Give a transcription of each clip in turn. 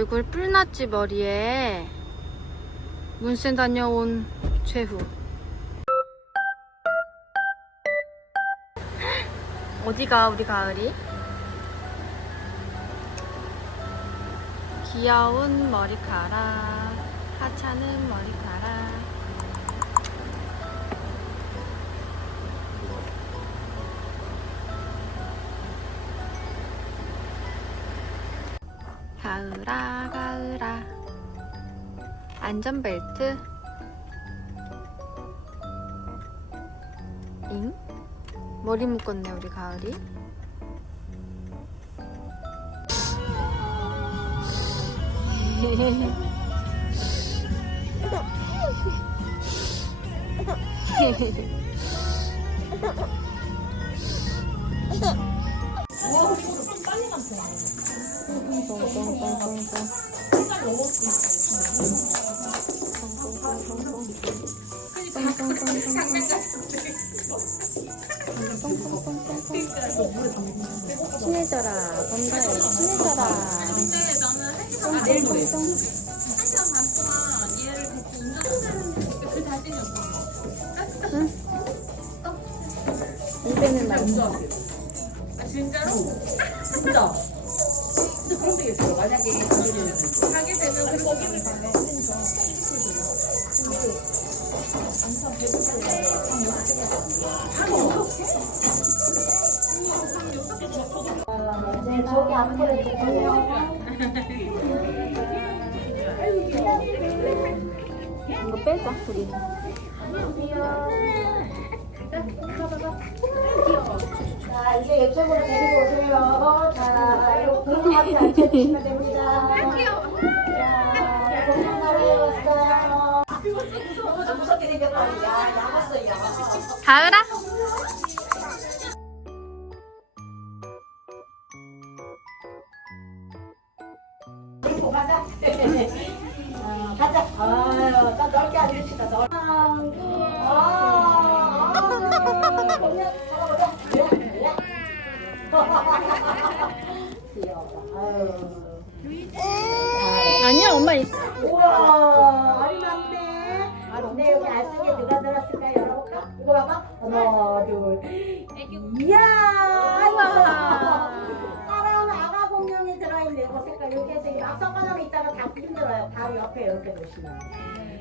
얼굴 뿔났지 머리에. 문센 다녀온 최후. 어디가 우리 가을이? 귀여운 머리카락 하찮은 머리카락 가을아 가을아. 안전벨트. 잉? 머리 묶었네 우리 가을이 친해져라 범가에 친해져라 이제는 저기 앞으로 이렇게 보면 이거 빼자 우리 자 이제 이쪽으로 데리고 오세요. 자 이거 공중하게 앉혀주시면 됩니다. 자 공중하게 왔어요. 무섭게 생겼다. 야 야봤어 야봤어. 가을아 아니야 엄마 있어 우와, 얼마 안 돼. 근데 여기 알쓰게 누가 들었을까 열어볼까? 이거 봐봐. 하나, 둘. 이야, 아가 공룡이 이거 색깔 이렇게 해서 막 섞어놓으면 이따가 다 힘들어요. 바로 옆에 이렇게 놓으시면.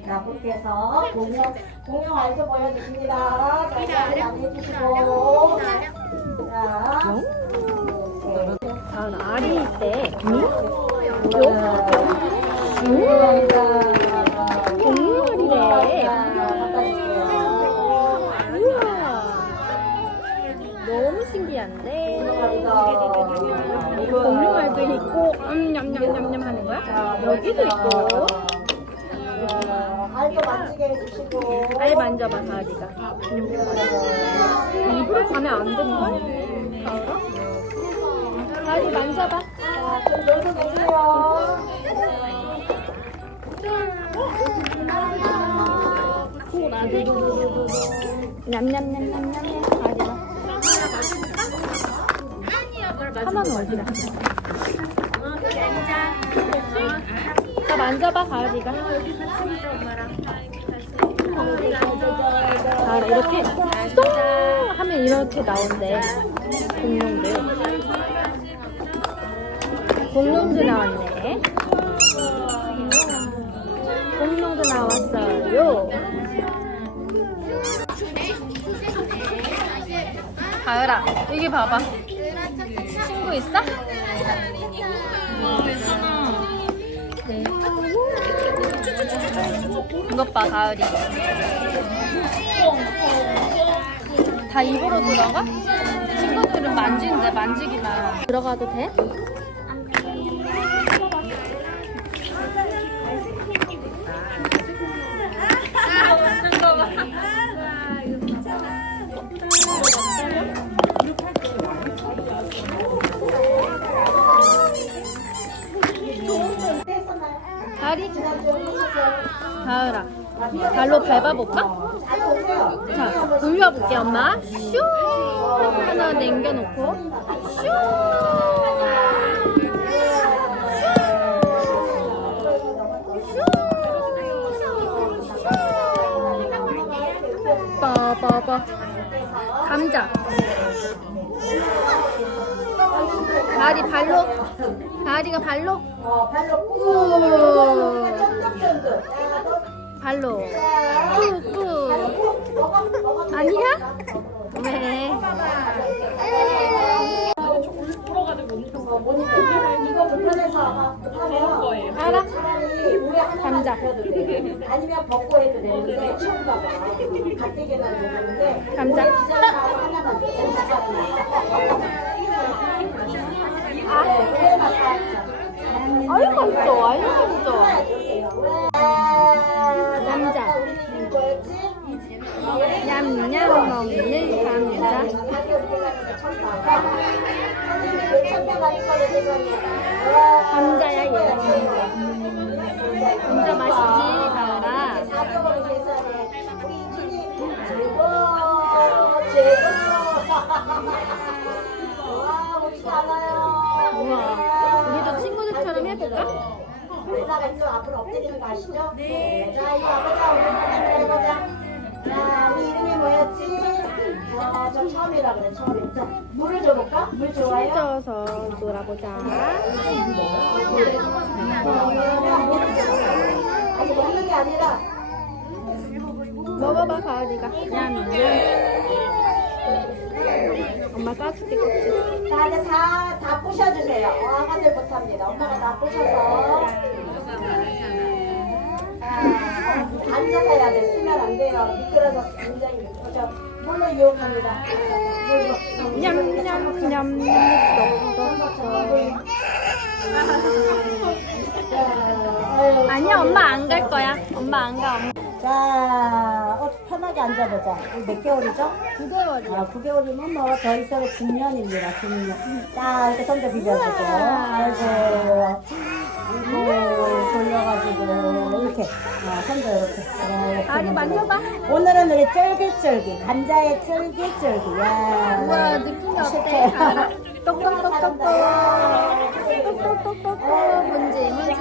자, 그렇게 해서 공룡, 공룡 알도 보여주십니다. 자, 안 해주시고. 자. 가을 알이 있대 룡알이래 우와 너무 신기한데 공룡알도 있고. 음 냠냠냠냠 하는 알도 만지게 해주시고. 알 만져봐 가을이가 입으로 가면 안 되는 거야? 가을이 만져봐 놀고 계세요. 냠냠냠냠냠 가을이가 하나는 어디 갔어? 나 만져봐 가을이가 가을아 이렇게 쏙 하면 이렇게 나온대 공룡들 공룡도 나왔네. 공룡도 나왔어요. 가을아 여기 봐봐. 친구 있어? 이것 봐 가을이. 다 입으로 들어가? 친구들은 만지는데 만지기만. 들어가도 돼? 엄마? 슈! 하나 남겨놓고. 슈! 봐봐봐 감자. 다리 발로. 다리가 발로. 발로. 꾹 발로 꾹 왜? 어, 감자. 아니면 벗고 해도 되는데 추운가 봐. 가뜩이나 되는데 감자. 기자가 하나만 돼. 네. 아유 맛있어. 아유 맛있어. 감자야, 얘. 감자 맛있지, 가을아? 우와. 우리도 친구들처럼 해볼까? 우리나라 일로 앞으로 엎드리는 거 아시죠? 네. 자, 이거 해보자. 우리 사람들 해보자. 자, 우리 이름이 뭐였지? 어, 저 처음이라 그래, 처음에. 자, 물을 줘볼까? 물 좋아요? 쪄서 놀아보자. 아니, 먹는 게 아니라, 먹어봐, 가을이가. 엄마 까줄게, 껍질. 자, 이제 다, 다 부셔주세요. 어, 아가들 못합니다. 엄마가 다 부셔서. 아, 앉아서 해야 돼. 쓰면 안 돼요. 미끄러서 굉장히. 물로. 냠냠냠. 아니야, 엄마 안 갈 거야. 엄마 안 가. 엄마. 자, 어, 편하게 앉아보자. 몇 개월이죠? 9개월이야. 아, 9개월이면 뭐 더 있어도 10년입니다, 10년. 자, 이렇게 손도 비벼주고. 아이고. 아이고, 돌려가지고. 이렇게. 아, 손도 이렇게. 이렇게 가을이 만져봐. 오늘은 우리 쫄깃쫄깃. 감자의 쫄깃쫄깃. 야. 우와, 느낌이 어때? 가을아? 똑똑똑똑똑. 똑똑똑똑똑. 문지, 문지.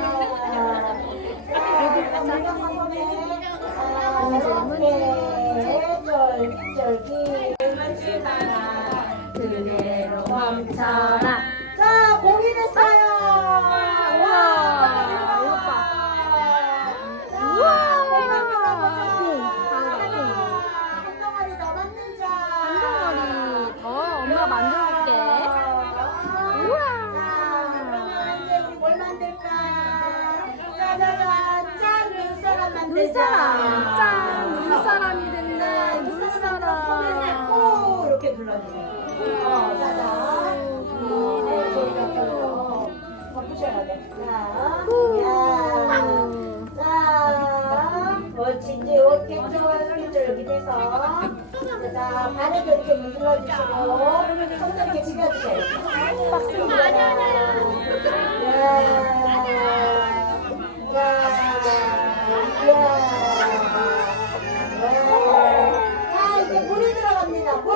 그대로 해서. 자, 발에도 이렇게 문질러 주시고, 손도 비벼 주세요. 이제 물이 들어갑니다. 물.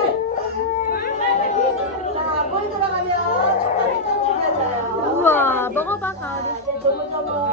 자, 물 들어가면 초콜릿 던지면서요. 우와, 먹어봐, 가을이. 조물조물.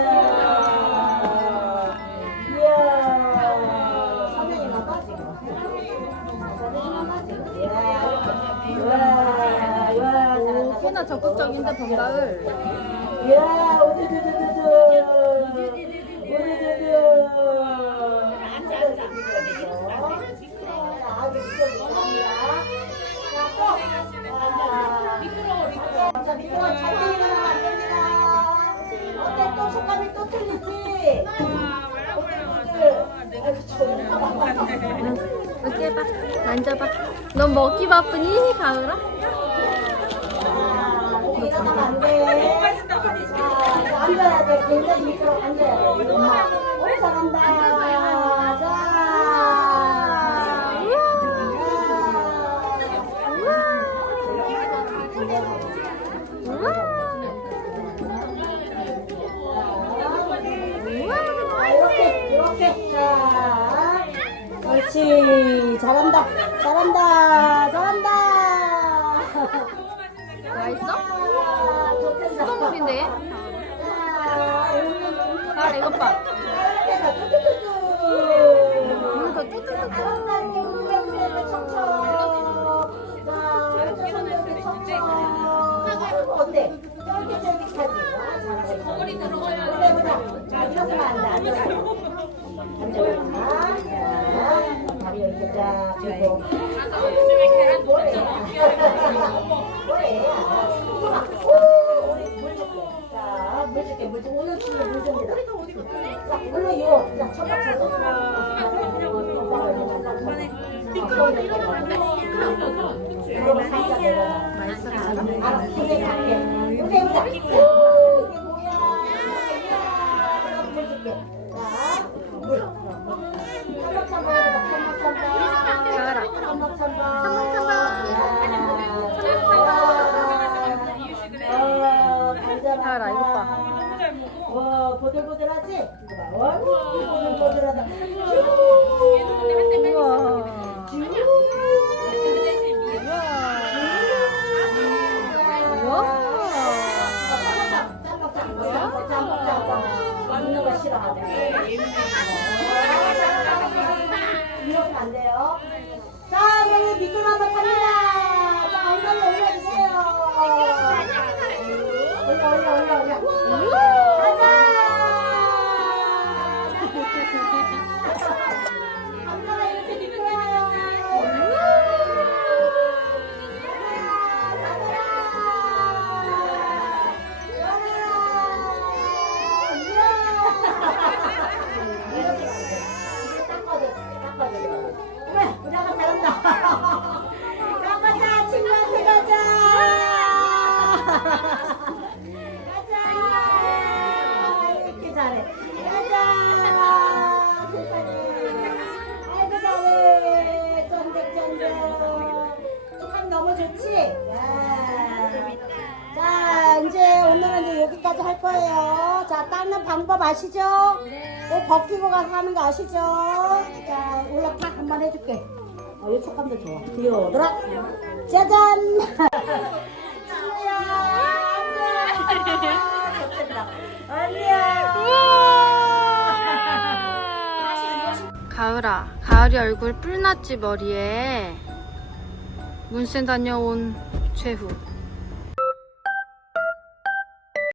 꽤나 적극적인데, 봄가을. 앉아, 앉아. 또 촉감이 또 틀리지? 아이고, 좋네. 이렇게 해봐. 만져봐. 넌 먹기 바쁘니, 가을아? 굉장히 밑으로 앉아야 돼. 엄마, 오래 잘한다. 자. 자, 이렇게, 이렇게. 자. 그렇지. 잘한다. 잘한다. 잘한다. 맛있어? 수돗물인데? 자, 아, 이것 봐. 이렇게 해서 뚜뚜뚜뚜. 오늘 더 뚜뚜뚜뚜. 잘한다. 이렇게 우르르 우르르 척척. 자, 이렇게 손 이렇게 척척. 어때? 쫄깃쫄깃하지? 아. 머리 들어가야 보자. 자, 일어서면 안 돼. 앉아봐. 자, 다리 이렇게 쫙 펴고. 요즘에 계란 뭐래? 뭐래? 자, 물로 이거. 가을아. 삼박삼박. 삼박삼박. 와, 보들보들하지? 이거 봐. 와, 보들보들하다. 얘 옷 벗기고 가서 하는 거 아시죠? 자, 올라타 한번 해줄게. 어, 이 촉감도 좋아. 오더라. 짜잔! 가을아, 가을이 얼굴 뿔났지 머리에. 문센 다녀온 최후.